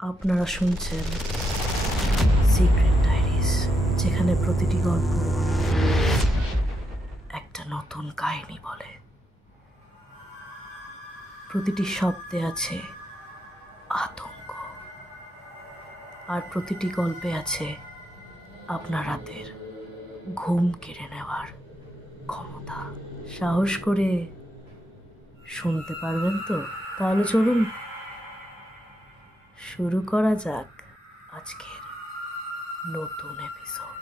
আপনারা শুনছেন secret diaries, যেখানে প্রতিটি গল্প একটা নতুন কাহিনী বলে। প্রতিটি শব্দে আছে আতঙ্ক, আর প্রতিটি গল্পে আছে আপনার রাতের ঘুম কেড়ে নেওয়ার ক্ষমতা। সাহস করে শুনতে পারবেন তো? তাহলে চলুন শুরু করা যাক আজকের নতুন এপিসোড।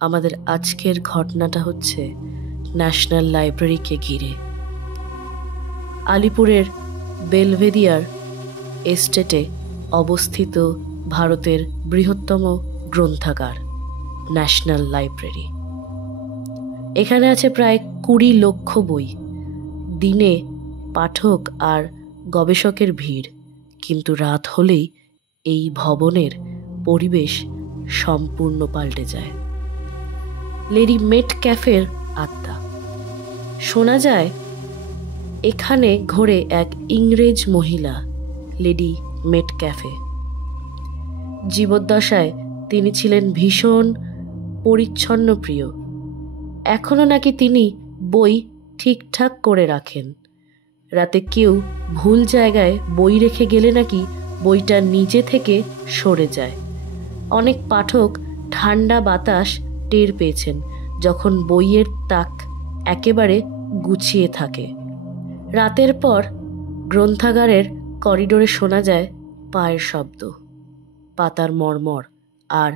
আমাদের আজকের ঘটনাটা হচ্ছে ন্যাশনাল লাইব্রেরিকে ঘিরে। আলিপুরের বেলভেদিয়ার এস্টেটে অবস্থিত ভারতের বৃহত্তম গ্রন্থাগার ন্যাশনাল লাইব্রেরি। এখানে আছে প্রায় 20 লক্ষ বই। দিনে পাঠক আর গবেষকের ভিড়, কিন্তু রাত হলেই এই ভবনের পরিবেশ সম্পূর্ণ পাল্টে যায়। লেডি মেটক্যাফের আড্ডা শোনা যায়। এখানে ঘোরে এক ইংরেজ মহিলা, লেডি মেটক্যাফে। জীবদ্দশায় তিনি ছিলেন ভীষণ পরিচ্ছন্ন প্রিয়। এখনো নাকি তিনি বই ঠিকঠাক করে রাখেন। রাতে কেউ ভুল জায়গায় বই রেখে গেলে নাকি বইটা নিজে থেকে সরে যায়। অনেক পাঠক ঠান্ডা বাতাস টের পেয়েছেন যখন বইয়ের তাক একেবারে গুছিয়ে থাকে। রাতের পর গ্রন্থাগারের করিডোরে শোনা যায় পায়ের শব্দ, পাতার মর্মর আর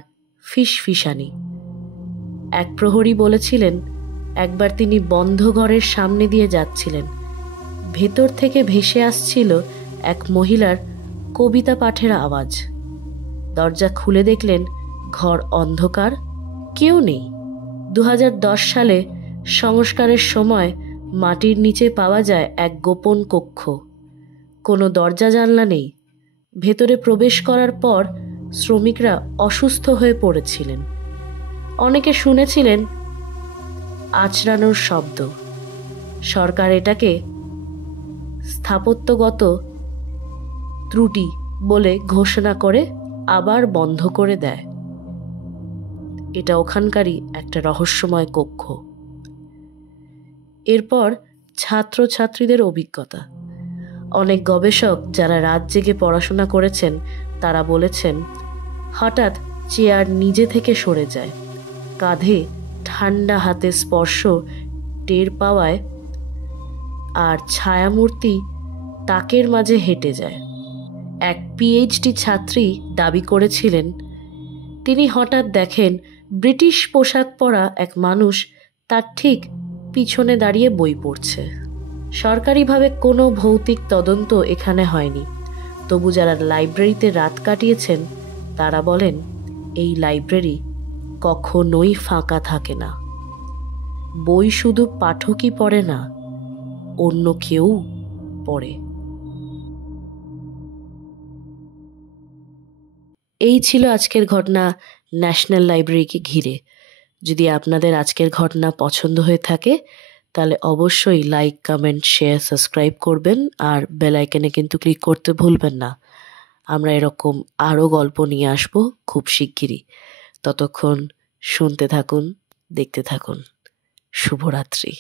ফিসফিসানি। এক প্রহরী বলেছিলেন, একবার তিনি বন্ধ ঘরের সামনে দিয়ে যাচ্ছিলেন। ভেতর থেকে ভেসে আসছিল এক মহিলার কবিতা পাঠের আওয়াজ। দরজা খুলে দেখলেন ঘর অন্ধকার, কেউ নেই। 2010 সালে সংস্কারের সময় মাটির নিচে পাওয়া যায় এক গোপন কক্ষ। কোনো দরজা জানলা নেই। ভেতরে প্রবেশ করার পর শ্রমিকরা অসুস্থ হয়ে পড়েছিলেন। অনেকে শুনেছিলেন আঁচড়ানোর শব্দ। সরকার এটাকে স্থাপত্যগত ত্রুটি বলে ঘোষণা করে আবার বন্ধ করে দেয়। এটা ওখানকারই একটা রহস্যময় কক্ষ। এরপর ছাত্রছাত্রীদের অভিজ্ঞতা। অনেক গবেষক যারা রাত জেগে পড়াশোনা করেছেন তারা বলেছেন, হঠাৎ চেয়ার নিজে থেকে সরে যায়, কাঁধে ঠান্ডা হাতের স্পর্শ টের পাওয়ায়, আর ছায়ামূর্তি তাকের মাঝে হেঁটে যায়। এক পিএইচডি ছাত্রী দাবি করেছিলেন, তিনি হঠাৎ দেখেন ব্রিটিশ পোশাক পরা এক মানুষ তার ঠিক পিছনে দাঁড়িয়ে বই পড়ছে। সরকারিভাবে কোনো ভৌতিক তদন্ত এখানে হয়নি, তবু যারা লাইব্রেরিতে রাত কাটিয়েছেন তারা বলেন এই লাইব্রেরি কখনোই ফাঁকা থাকে না। বই শুধু পাঠকই পড়ে না, অন্য কেউ পড়ে। এই ছিল আজকের ঘটনা ন্যাশনাল লাইব্রেরিকে ঘিরে। যদি আপনাদের আজকের ঘটনা পছন্দ হয়ে থাকে তাহলে অবশ্যই লাইক, কমেন্ট, শেয়ার, সাবস্ক্রাইব করবেন, আর বেল আইকনে কিন্তু ক্লিক করতে ভুলবেন না। আমরা এরকম আরও গল্প নিয়ে আসবো খুব শিগগিরই। ততক্ষণ শুনতে থাকুন, দেখতে থাকুন। শুভরাত্রি।